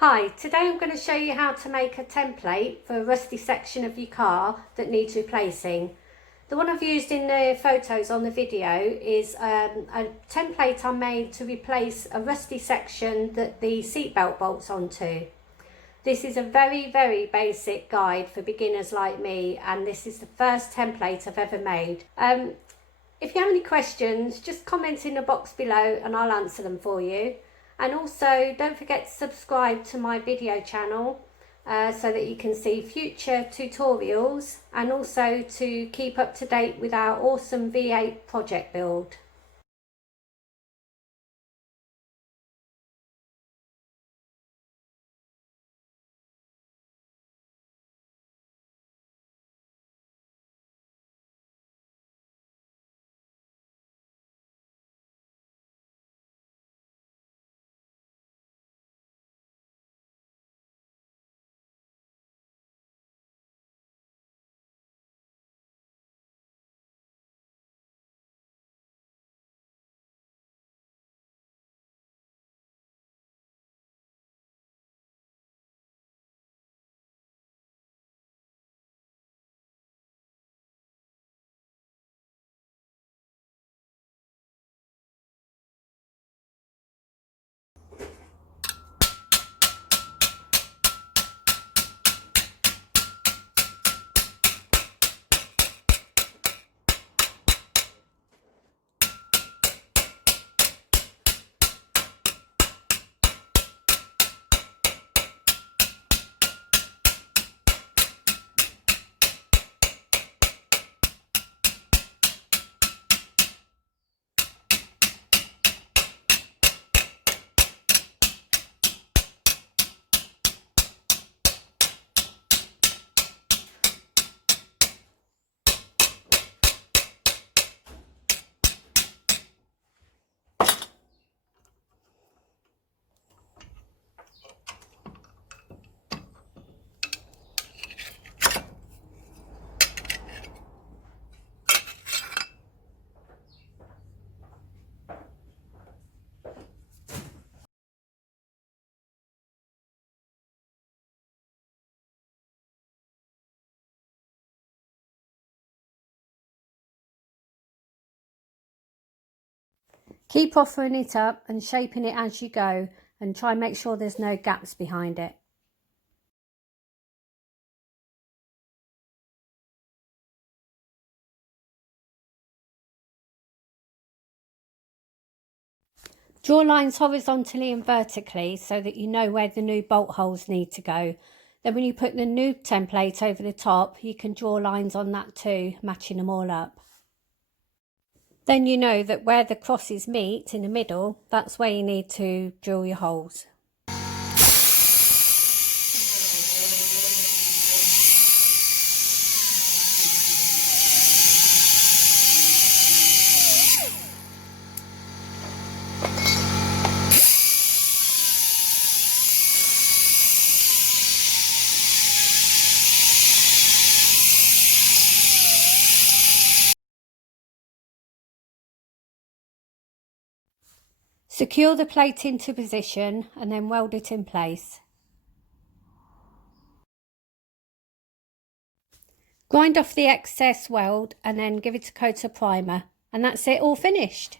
Hi, today I'm going to show you how to make a template for a rusty section of your car that needs replacing. The one I've used in the photos on the video is a template I made to replace a rusty section that the seatbelt bolts onto. This is a very basic guide for beginners like me, and this is the first template I've ever made. If you have any questions, just comment in the box below and I'll answer them for you. And also don't forget to subscribe to my video channel so that you can see future tutorials and also to keep up to date with our awesome V8 project build. Keep offering it up and shaping it as you go, and try and make sure there's no gaps behind it. Draw lines horizontally and vertically so that you know where the new bolt holes need to go. Then when you put the new template over the top, you can draw lines on that too, matching them all up. Then you know that where the crosses meet in the middle, that's where you need to drill your holes. Secure the plate into position and then weld it in place. Grind off the excess weld and then give it a coat of primer, and that's it, all finished.